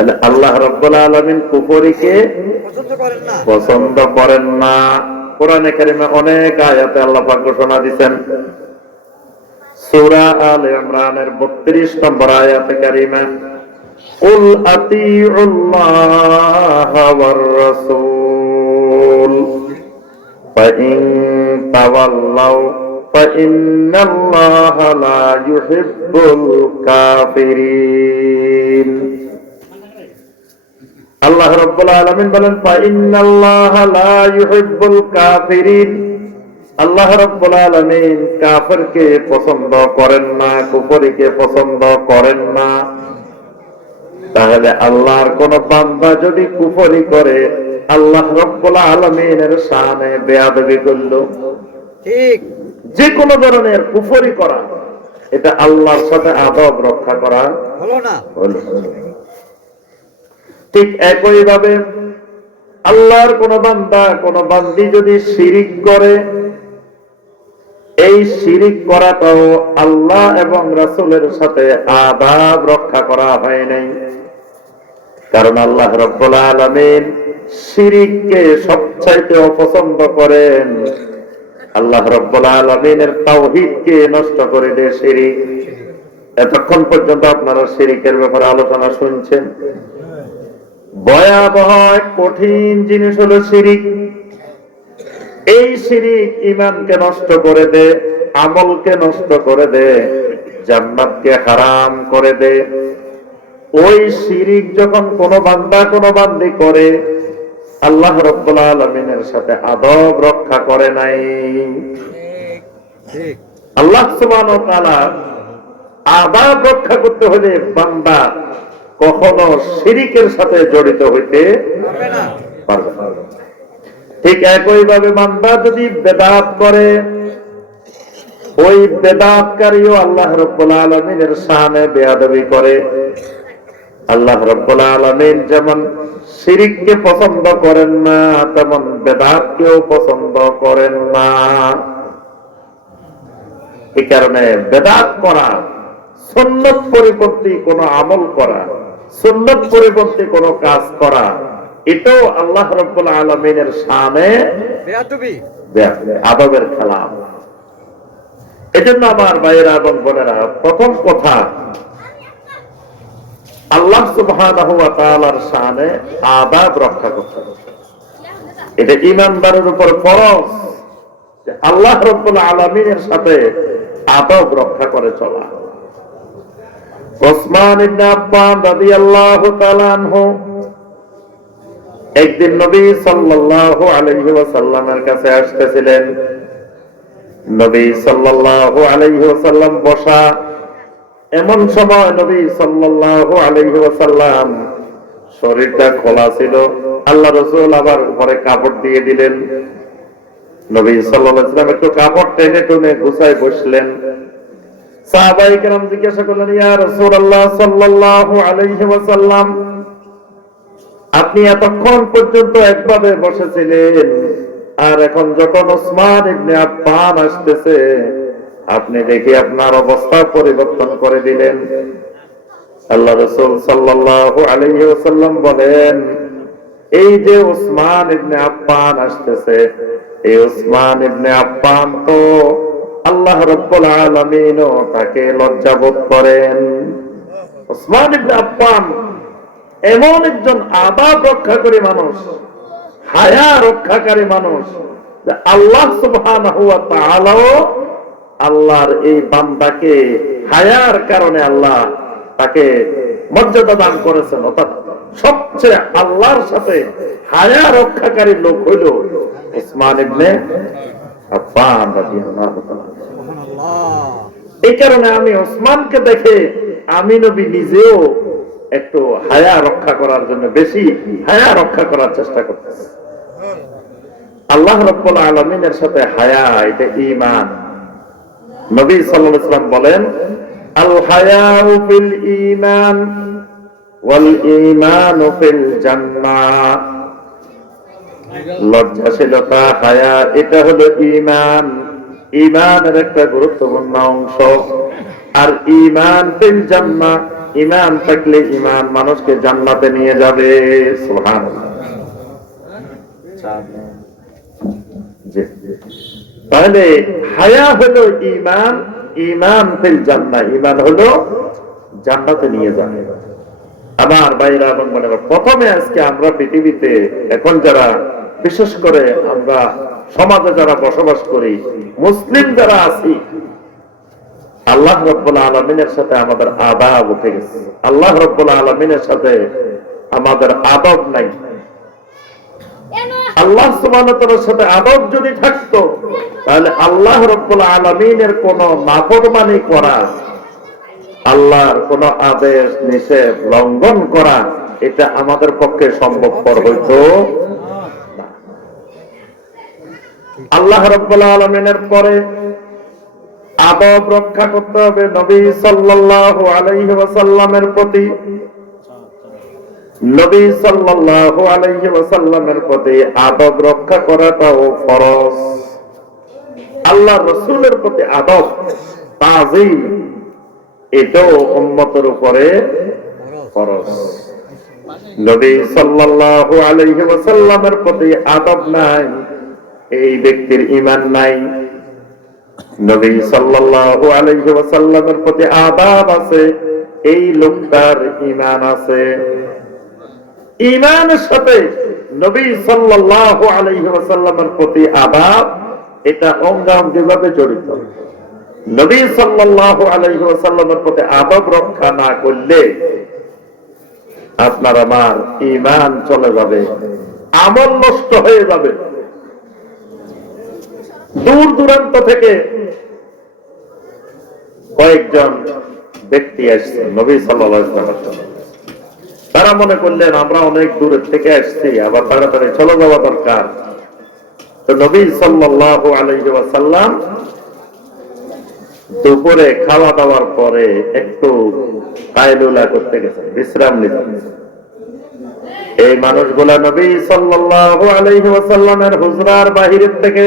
তাহলে আল্লাহ রব্বুল আলমিন কুফরিকে পছন্দ করেন না পছন্দ করেন না কোরআনে কারিমে অনেক আয়াতে আল্লাহ পাক ঘোষণা দিবেন সূরা আল ইমরানের 32 নম্বর আয়াতে কারিমা قل أطيعوا الله والرسول فإن تولوا فإن الله لا يحب الكافرين আল্লাহ রব্বুল আলামিন বলেন আল্লাহ রব্বুল আলামিন কাফিরকে পছন্দ করেন না কুফরিকে পছন্দ করেন না। তাহলে আল্লাহর কোন বান্দা যদি কুফরি করে আল্লাহ রব্বুল আলামিনের শানে বেয়াদবি করল। ঠিক। যে কোনো ধরনের কুফরি করা এটা আল্লাহর সাথে আদব রক্ষা করা। হলো না। হলো। ঠিক একই ভাবে আল্লাহর কোন বান্দা, কোন বান্দি যদি শিরিক করে, এই শিরিক করাটাও আল্লাহ এবং রাসূলের সাথে আদাব রক্ষা করা হয় নাই। কারণ আল্লাহ রব্বুল আলামিন শিরিককে সবচাইতে অপছন্দ করেন। আল্লাহ রব্বুল আলামিনের তাওহীদকে নষ্ট করে দেয় শিরিক। এতক্ষণ পর্যন্ত আপনারা শিরিকের ব্যাপারে আলোচনা শুনছেন। ভয়াবহ কঠিন জিনিস হলো শিরিক। এই শিরিক ইমানকে নষ্ট করে দে, আমলকে নষ্ট করে দে, জান্নাতকে হারাম করে দে। ওই শিরিক যখন কোন বান্দা কোন বান্দি করে, আল্লাহ রব্বুল আলমিনের সাথে আদব রক্ষা করে নাই। আল্লাহ তাআলা আদাব রক্ষা করতে হলে বান্দা কখনো শিরিকের সাথে জড়িত হইতে পারবে ঠিক একই ভাবে বান্দা যদি বেদাত করে ওই বেদাতকারীও আল্লাহ রব্বুল আলমিনের শানে বেয়াদবি করে। আল্লাহ রব্বুল আলমিন যেমন শিরিককে পছন্দ করেন না তেমন বেদাতকেও পছন্দ করেন না। এই কারণে বেদাত করা সুন্নত পরিপন্থী কোন আমল করা সুন্নত পরিপন্থী কোন কাজ করা এটাও আল্লাহ রব্বুল আলমিনের সামনে আদবের খেলা। এজন্য আমার ভাইয়েরা এবং বোনেরা প্রথম কথা আল্লাহ তাআলার শানে আদাব রক্ষা করতে হবে। এটা ইমানদারের উপর ফরজ আল্লাহ রব্বুল আলামিনের সাথে আদব রক্ষা করে চলা। ওসমান ইবনে আফফান রাদিয়াল্লাহু তাআলা আনহু একদিন নবী সাল্লাল্লাহু আলাইহি ওয়াসাল্লামের কাছে আসতেছিলেন। নবী সাল্লাল্লাহু আলাইহি ওয়াসাল্লাম বসা। এমন সময় নবী সাল্লাল্লাহু আলাইহি ওয়াসাল্লাম শরীরটা খোলা ছিল। আল্লাহ রাসূল আবার ঘরে কাপড় দিয়ে দিলেন। নবী সাল্লাল্লাহু আলাইহি ওয়াসাল্লাম একটু কাপড় টেনে টেনে গুছায় বসলেন। কেরাম জিজ্ঞাসা করলেন, ইয়া রাসূলুল্লাহ সাল্লাল্লাহু আলাইহি ওয়াসাল্লাম, আপনি এতক্ষণ পর্যন্ত একভাবে বসেছিলেন আর এখন যখন ওসমান ইবনে আফফান আসতেছে, আপনি দেখি আপনার অবস্থা পরিবর্তন করে দিলেন। আল্লাহ রাসূল সাল্লাল্লাহু আলাইহি ওয়াসাল্লাম বলেন, এই যে ওসমান ইবনে আফফান আসতেছে, এই ওসমান ইবনে আফফান তো আল্লাহ রাব্বুল আলামিনও তাকে লজ্জাবোধ করেন। ওসমান ইবনে আফফান এমন একজন আদাব রক্ষাকারী মানুষ, হায়া রক্ষাকারী মানুষ আল্লাহ সুবহানাহু ওয়া তাআলাও আল্লাহর এই বান্দাকে হায়ার কারণে আল্লাহ তাকে মর্যাদা দান করেছেন। অর্থাৎ সবচেয়ে আল্লাহর সাথে হায়া রক্ষাকারী লোক হইল উসমান ইবনে আফফান রাদিয়াল্লাহু তাআলা। এই কারণে আমি ওসমানকে দেখে আমি নবী নিজেও একটু হায়া রক্ষা করার জন্য বেশি হায়া রক্ষা করার চেষ্টা করতেছি। আল্লাহ রব্বুল আলমিনের সাথে হায়া, এটা ইমান নবী সাল্লাল্লাহু আলাইহি ওয়াসাল্লাম বলেন, আল হায়াউ ফিল ঈমান ওয়াল ঈমানু ফিল জান্নাহ লজ্জাশীলতা, হায়া, এটা হলো ঈমান। ঈমানের একটা গুরুত্বপূর্ণ অংশ। আর ঈমান ফিল জান্নাহ, ইমান থাকলে ইমান মানুষকে জান্নাতে নিয়ে যাবে। সুবহান তাহলে হায়া হলো ইমান ইমান ফিল জান্নাহ, ইমান হলো জান্নাতে নিয়ে যাবে। আমার বাইরা এবং মনে প্রথমে আজকে আমরা পৃথিবীতে এখন যারা, বিশেষ করে আমরা সমাজে যারা বসবাস করি, মুসলিম যারা আছি, আল্লাহ রব্বুল আলমিনের সাথে আমাদের আদাব উঠে গেছে আল্লাহ রব্বুল আলমিনের সাথে আমাদের আদব নাই আল্লাহ সুবহানাহু সাথে আদব যদি থাকতো, তাহলে আল্লাহ রব্বুল আলমিনের কোন নাফরমানি করা, আল্লাহর কোন আদেশ, নিষেধ লঙ্ঘন করা, এটা আমাদের পক্ষে সম্ভবপর হইতো। আল্লাহ রব্বুল আলমিনের পরে আদব রক্ষা করতে হবে নবী সাল্লাল্লাহু আলাইহি ওয়াসাল্লামের প্রতি। নবী সাল্লাল্লাহু আলাইহি ওয়াসাল্লামের প্রতি আদব রক্ষা করাটাও ফরজ। আল্লাহ রসুলের প্রতি আদব তাজিম এটাও উম্মতের উপরে ফরজ। নবী সাল্লাল্লাহু আলাইহি ওয়াসাল্লামের প্রতি আদব নাই। এই ব্যক্তির ইমান নাই। নবী সাল্লাল্লাহু আলাইহি ওয়াসাল্লামের প্রতি আদাব আছে, এই লোকটার ঈমান আছে। ঈমানের সাথে নবী সাল্লাল্লাহু আলাইহি ওয়াসাল্লামের প্রতি আদাব, এটা অঙ্গাঙ্গিভাবে জড়িত। নবী সাল্লাল্লাহু আলাইহি ওয়াসাল্লামের প্রতি আদব রক্ষা না করলে আপনার আমার ঈমান চলে যাবে, আমল নষ্ট হয়ে যাবে। দূর দূরান্ত থেকে কয়েকজন ব্যক্তি আসছে, নবী সাল্লাল্লাহু তারা মনে করলেন, আমরা অনেক দূরের থেকে আসছি, আবার তাড়াতাড়ি চলে যাওয়া দরকার। তো নবী সাল্লাল্লাহু আলাইহি ওয়াসাল্লাম দুপুরে খাওয়া দাওয়ার পরে একটু কায়লুলা করতে গেছেন, বিশ্রাম নিতে এই মানুষগুলা নবী সাল্লাল্লাহু আলাইহি ওয়াসাল্লামের হুজরার বাহিরের থেকে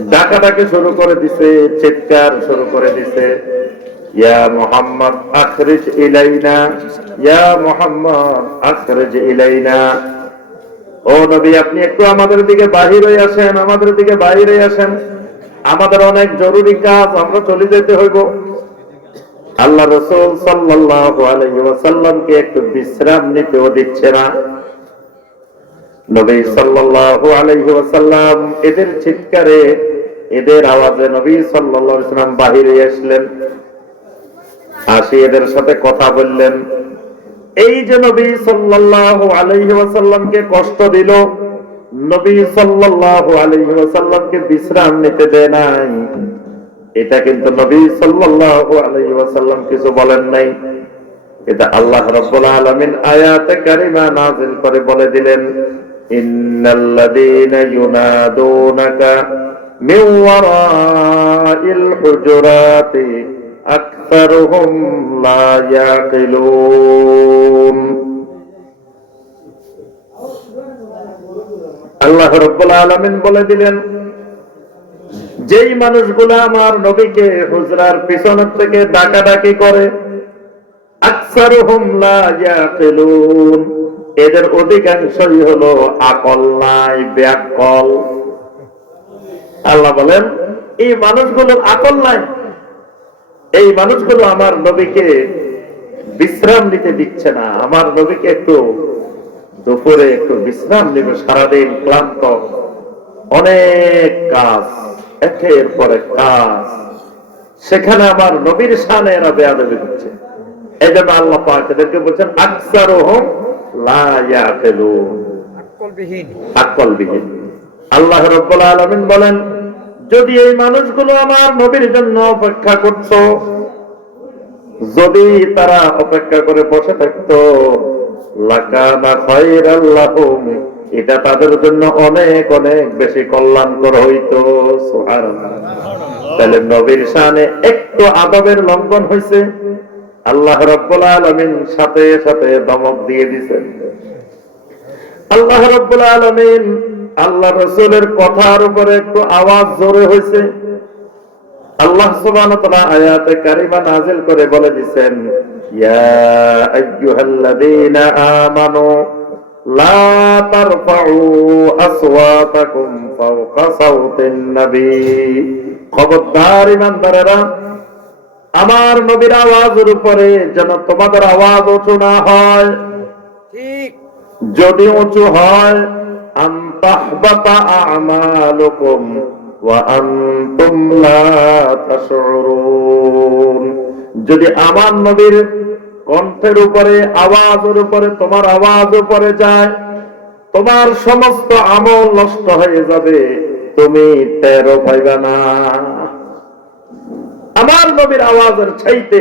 ডাকাডাকি শুরু করে দিছে, চিৎকার শুরু করে দিছে। ইয়া মুহাম্মদ, আখরিজ ইলাইনা। ইয়া মুহাম্মদ, আখরিজ ইলাইনা। ও নবী, আপনি একটু আমাদের দিকে বাহির আসেন, আমাদের দিকে বাহির আসেন। আমাদের অনেক জরুরি কাজ, আমরা চলে যেতে হইব। আল্লাহ রসুল একটু বিশ্রাম নিতেও দিচ্ছে না। নবী সাল্লাল্লাহু আলাইহি ওয়াসাল্লাম এদের চিৎকারে এদের আওয়াজে নবী আলাইহি বাহিরে আসলেন। আসি এদের সাথে কথা বললেন। এই যে নবী সাল্লাল্লাহু আলাইহি ওয়াসাল্লামকে কষ্ট দিল, নবী সাল্লাল্লাহু আলাইহি ওয়াসাল্লামকে বিশ্রাম নিতে দেয় নাই। এটা কিন্তু নবী সাল্লাল্লাহু আলাইহি ওয়াসাল্লাম কিছু বলেন নাই। এটা আল্লাহ রাব্বুল আলামিন আয়াতে কারিমা নাযিল করে বলে দিলেন, ইন্নাল্লাযীনা ইউনাদুনাকা মিন ওয়ারাইল হুজুরাতি, আকসারুহুম লা ইয়াকিলুন। আল্লাহ রাব্বুল আলামিন বলে দিলেন, যেই মানুষগুলো আমার নবীকে হুজরার পিছনের থেকে ডাকাডাকি করে, আকসারুহুম লা ইয়াকিলুন, এদের অধিকাংশই হলো আকল নাই, ব্যাকল। আল্লাহ বলেন এই মানুষগুলোর আকল নাই। এই মানুষগুলো আমার নবীকে বিশ্রাম নিতে দিচ্ছে না। আমার নবীকে একটু দুপুরে একটু বিশ্রাম নিবে সারাদিন ক্লান্ত। অনেক কাজ একের পরে কাজ। সেখানে আমার নবীর সানে এরা বেয়াদবি করছে। এই জন্য আল্লাহ পাক এদেরকে বলছেন আকসার হোম আকলবিহীন। আকলবিহীন। আল্লাহ রব্বুল আলামিন বলেন, যদি এই মানুষগুলো আমার নবীর জন্য অপেক্ষা করত, যদি তারা অপেক্ষা করে বসে থাকতো এটা তাদের জন্য অনেক অনেক বেশি কল্যাণকর হইতো। তাহলে নবীর শানে একটু আদবের লঙ্ঘন হয়েছে আল্লাহ রব্বুল আলামিন সাথে সাথে দমক দিয়ে দিছেন। আল্লাহ রব্বুল আলামিন আল্লাহ রসুলের কথার উপরে একটু আওয়াজ জোরে হয়েছে। আল্লাহ সুবহান আয়াতে কারিমা নাযিল করে বলে দিচ্ছেন আমার নবীর আওয়াজের উপরে যেন তোমাদের আওয়াজ উঁচু না হয়। যদি উঁচু হয় যদি আমার নবীর কণ্ঠের উপরে, আওয়াজের উপরে, তোমার আওয়াজ উপরে যায়, তোমার সমস্ত আমল নষ্ট হয়ে যাবে, তুমি তেরো পাইবে না। আমার নবীর আওয়াজের চাইতে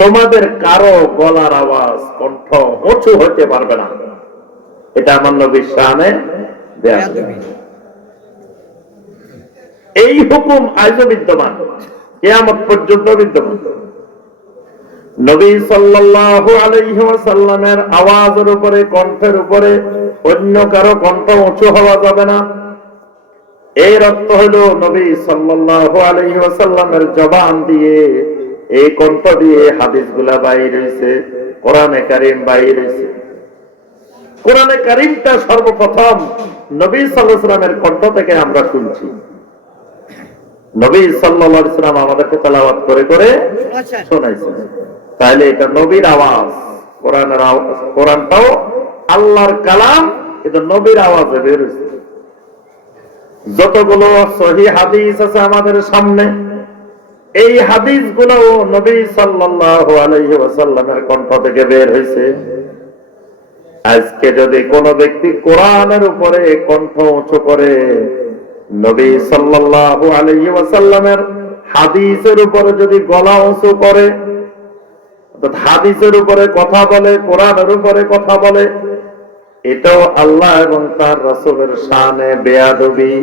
তোমাদের কারও গলার আওয়াজ কণ্ঠ উঁচু হতে পারবে না। এটা আমার নবীর শানে দেয়া এই হুকুম আজও বিদ্যমান কেয়ামত পর্যন্ত বিদ্যমান। নবী সাল্লাল্লাহু আলাইহি ওয়াসাল্লামের আওয়াজের উপরে কণ্ঠের উপরে অন্য কারও কণ্ঠ উঁচু হওয়া যাবে না। এর অর্থ হলো নবী সাল্লাল্লাহু আলাইহি ওয়াসাল্লামের জবান দিয়ে এই কণ্ঠ দিয়ে হাদিসগুলা বাইর হইছে কোরআনে কারীম বাইর হইছে। কোরআনে কারীমটা সর্বপ্রথম নবী ওয়াসাল্লামের কণ্ঠ থেকে আমরা শুনছি। নবী ওয়াসাল্লাম আমাদেরকে তেলাওয়াত করে করে তাহলে এটা নবীর আওয়াজ। কোরআনের কোরআনটাও আল্লাহর কালাম, এটা নবীর আওয়াজে বের হয়েছে যতগুলো সহি হাদিস আছে আমাদের সামনে, এই হাদিসগুলো নবী সাল্লাল্লাহু আলাইহি ওয়াসাল্লামের কণ্ঠ থেকে বের হয়েছে আজকে যদি কোন ব্যক্তি কোরআনের উপরে কণ্ঠ উঁচু করে, নবী সাল্লাল্লাহু আলাইহি হাদিসের উপরে যদি গলা উঁচু করে হাদিসের উপরে কথা বলে, কোরআনের উপরে কথা বলে, এটাও আল্লাহ এবং তার রাসূলের শানে বেয়াদবি।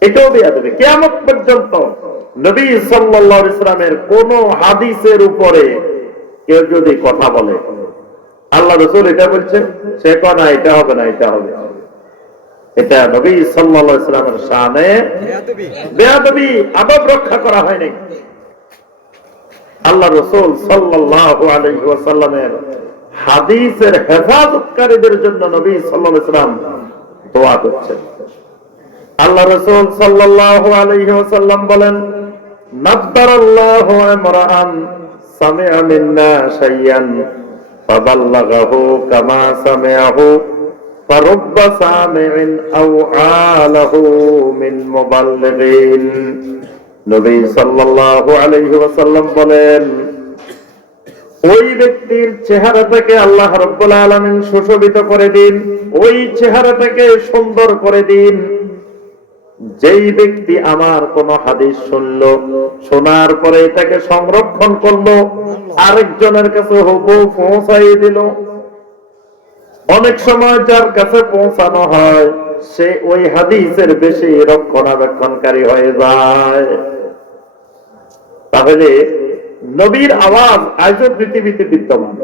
এটাও বেয়াদবি। কিয়ামত পর্যন্ত নবী সাল্লাল্লাহু আলাইহি সাল্লামের কোন হাদিসের উপরে কেউ যদি কথা বলে আল্লাহ রসুল এটা বলছেন সে কনা এটা হবে না এটা হবে। এটা নবী সাল্লাল্লাহু আলাইহি সাল্লামের বেয়াদবি। আদব রক্ষা করা হয়নি আল্লাহ রসুল আলাইহি হাদিসের হেফাজতকারীদের জন্য নবী সাল্লাম দোয়া করছেন। আল্লাহ রসুল সাল্লাল্লাহু আলাইহি ওয়াসাল্লাম বলেন সামি'a মিন্না শাইয়ান ফাবাল্লাগাহু কামা সামি'াহু فرب سامع أو عاله من مبلغين নবী সাল্লাল্লাহু আলাইহি ওয়াসাল্লাম বলেন ওই ব্যক্তির চেহারাটাকে আল্লাহ রাব্বুল আলামিন সুশোভিত করে দিন ওই চেহারাটাকে সুন্দর করে দিন যেই ব্যক্তি আমার কোন হাদিস শুনলো, শোনার পরে এটাকে সংরক্ষণ করল, আরেকজনের কাছে হবু পৌঁছাই দিল। অনেক সময় যার কাছে পৌঁছানো হয়, সে ওই হাদিসের বেশি রক্ষণাবেক্ষণকারী হয়ে যায়। তাহলে নবীর আওয়াজ আজও পৃথিবীতে বিদ্যমান।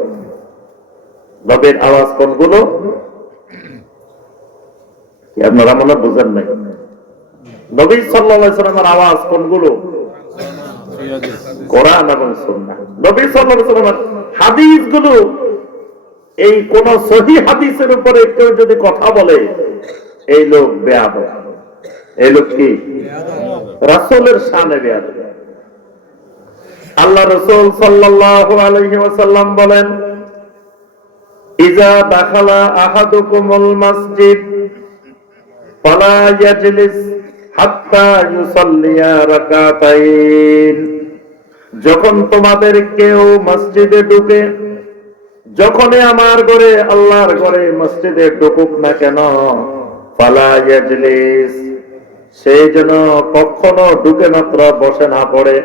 নবীর আওয়াজ কোনগুলো? আপনারা মনে বুঝেন নাই? নবী সাল্লামের আওয়াজ কোনগুলো? কোরআন এবং নবী সাল্লামের হাদিসগুলো, এই কোন সহি হাদিসের উপরে কেউ যদি কথা বলে, এই লোক বেয়াদ এই লোক কি? রাসূলের শানে বেয়াদ আল্লাহ রাসূল ওয়াসাল্লাম বলেন, ইজা দাখালা আহাদুকুমুল মসজিদ, ফালা ইয়াজলিস যখন তোমাদের কেউ মসজিদে ঢুকে, যখনই আমার ঘরে, আল্লাহর ঘরে মসজিদে ঢুকুক না কেন, ফালা সেই যেন কখনো ঢুকে মাত্র বসে না পড়ে।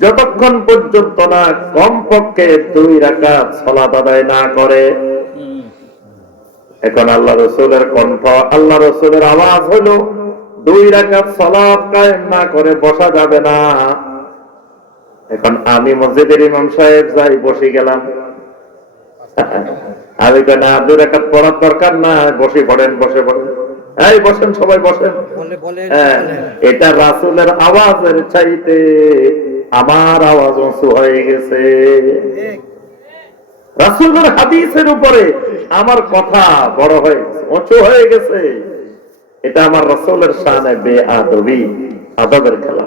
যতক্ষণ পর্যন্ত না কমপক্ষে দুই রাকাত সালাত আদায় না করে। এখন আল্লাহ রসুলের কণ্ঠ আল্লাহ রসুলের আওয়াজ হলো দুই রাকাত সালাত কায়েম না করে বসা যাবে না। এখন আমি মসজিদের ইমাম সাহেব যাই বসে গেলাম। আমি কেন দুই রাকাত পড়ার দরকার না? বসে পড়েন বসে পড়েন। এই বসেন সবাই বসেন। হ্যাঁ, এটা রাসুলের আওয়াজের চাইতে আমার আওয়াজ উঁচু হয়ে গেছে। রাসুলের হাদিসের উপরে আমার কথা বড় হয়ে গেছে। এটা আমার রাসুলের বে আদবি আদবের খেলা।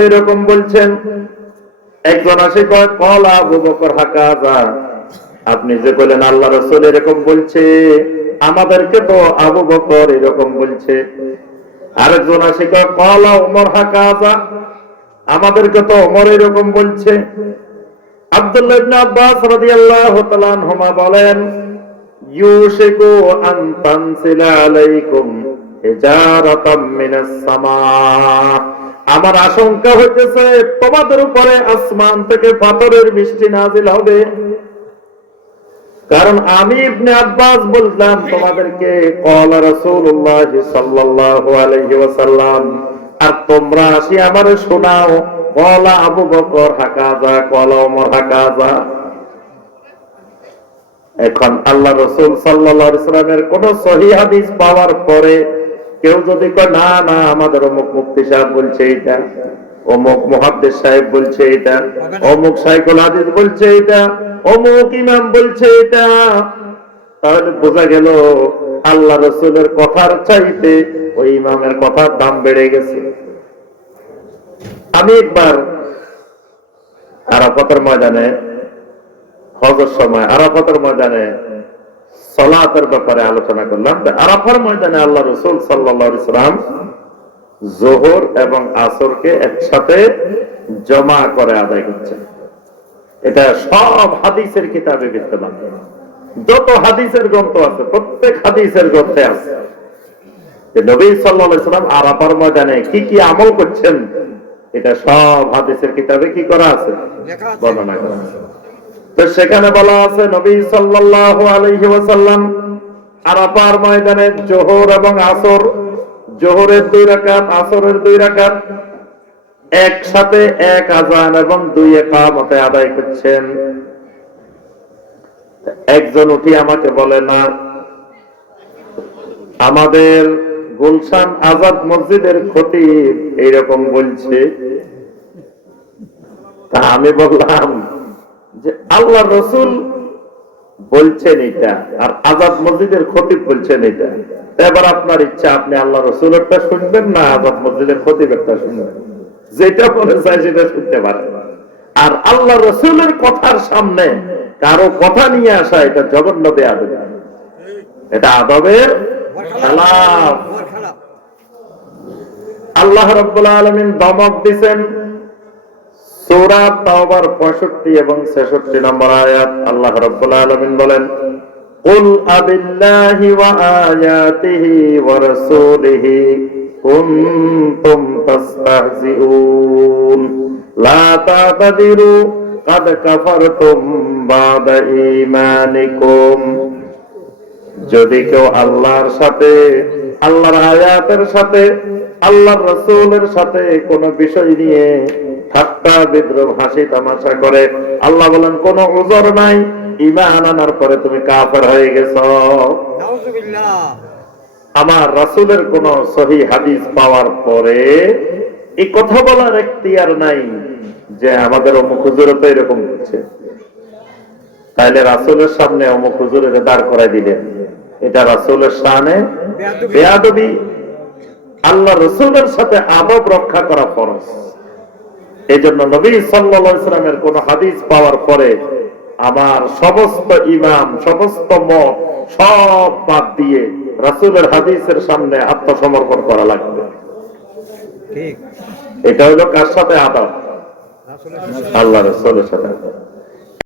এরকম বলছেন, একজন আসে কয়, কলা বকর হাকাজা। আপনি যে বলেন আল্লাহ রাসূল এরকম বলছে, আমাদেরকে তো আবু বকর এরকম বলছে। আরেকজন আসে কলা ওমর হাকাজা, আমাদেরকে তো ওমর এরকম বলছে। আমার আশঙ্কা হইতেছে, তোমাদের উপরে আসমান থেকে পাথরের বৃষ্টি নাজিল হবে। কারণ আমি ইবনে আব্বাস বললাম, তোমাদেরকে কলা রাসূলুল্লাহ সাল্লাল্লাহু আলাইহি ওয়াসাল্লাম, আর তোমরা আসি আমারে শোনাও কলা আবু বকর হাকাজা কলা ওমর হাকাজা এখন আল্লাহ রসুল সাল্লামের কোন সহি হাদিস পাওয়ার পরে কেউ যদি কয়, না না, আমাদের অমুক মুক্তি সাহেব বলছে এটা অমুক মহাদ্দেশ সাহেব বলছে এটা অমুক সাইকুল হাদিস বলছে এটা অমুক ইমাম বলছে এটা। তাহলে বোঝা গেল আল্লাহ রসুলের কথার চাইতে ওই ইমামের কথার দাম বেড়ে গেছে। আমি একবার আরাফাতের ময়দানে, হজর সময় আরাফাতের ময়দানে সলাতের ব্যাপারে আলোচনা করলাম। আরাফার ময়দানে আল্লাহ রসুল সাল্লাম জোহর এবং আসরকে একসাথে জমা করে আদায় করছেন। এটা সব হাদিসের কিতাবে বিদ্যমান। যত হাদিসের গ্রন্থ আছে, প্রত্যেক হাদিসের গ্রন্থে আছে। যে নবী সাল্লাম আরাফার ময়দানে কি কি আমল করছেন, এটা সব হাদিসের কিতাবে কি করা আছে? বর্ণনা করা আছে। তো সেখানে বলা আছে, নবী সাল্লাল্লাহু আলাইহি ওয়াসাল্লাম আরাফার ময়দানে জোহর এবং আসর, জোহরের দুই রাকাত, আসরের দুই রাকাত একসাথে এক আজান এবং দুই একামতে আদায় করছেন। একজন উঠি আমাকে বলে, না, আমাদের গুলশান আজাদ মসজিদের ক্ষতি এইরকম বলছে। তা আমি বললাম যে, আল্লাহ রসুল বলছেন এটা আর আজাদ মসজিদের খতিব বলছেন এটা। এবার আপনার ইচ্ছা, আপনি আল্লাহ রসুলেরটা শুনবেন না আজাদ মসজিদের খতিবেরটা শুনবেন? যেটা বলে চায় সেটা শুনতে পারেন আর আল্লাহ রসুলের কথার সামনে কারো কথা নিয়ে আসা এটা জঘন্য বেয়াদবি এটা আদবের খেলাফ আমার খারাপ আল্লাহ রাব্বুল আলামিন দমক দিবেন সূরা তাওবার 65 এবং 66 নম্বর আয়াত আল্লাহ রাব্বুল আলামিন বলেন قل أبالله وآياته ورسوله كنتم تستهزئون لا تعتذروا قد كفرتم بعد إيمانكم যদি কেউ আল্লাহর সাথে আল্লাহর আয়াতের সাথে আল্লাহর রসুলের সাথে কোন বিষয় নিয়ে ঠাট্টা বিদ্রোহ হাসি তামাশা করে আল্লাহ বলেন কোন উজর নাই ইমান আনার পরে তুমি কাফের হয়ে গেছ নাউজুবিল্লাহ আমার রাসূলের কোন সহি হাদিস পাওয়ার পরে এই কথা বলার এখতিয়ার নাই যে আমাদের অমুক হুজুরে তো এরকম বলছে তাইলে রাসূলের সামনে অমুক হুজুরের দাঁড় করাই দিলেন। এটা রাসূলের শানে বেয়াদবি। আল্লাহ রসুলের সাথে আদব রক্ষা করা ফরজ। এই জন্য নবী সাল্লামের কোন হাদিস পাওয়ার পরে আমার সমস্ত ইমাম সমস্ত মত সব বাদ দিয়ে রাসূলের হাদিসের সামনে আত্মসমর্পণ করা লাগবে। এটা হলো কার সাথে আদাব? আল্লাহ রসুলের সাথে আদব।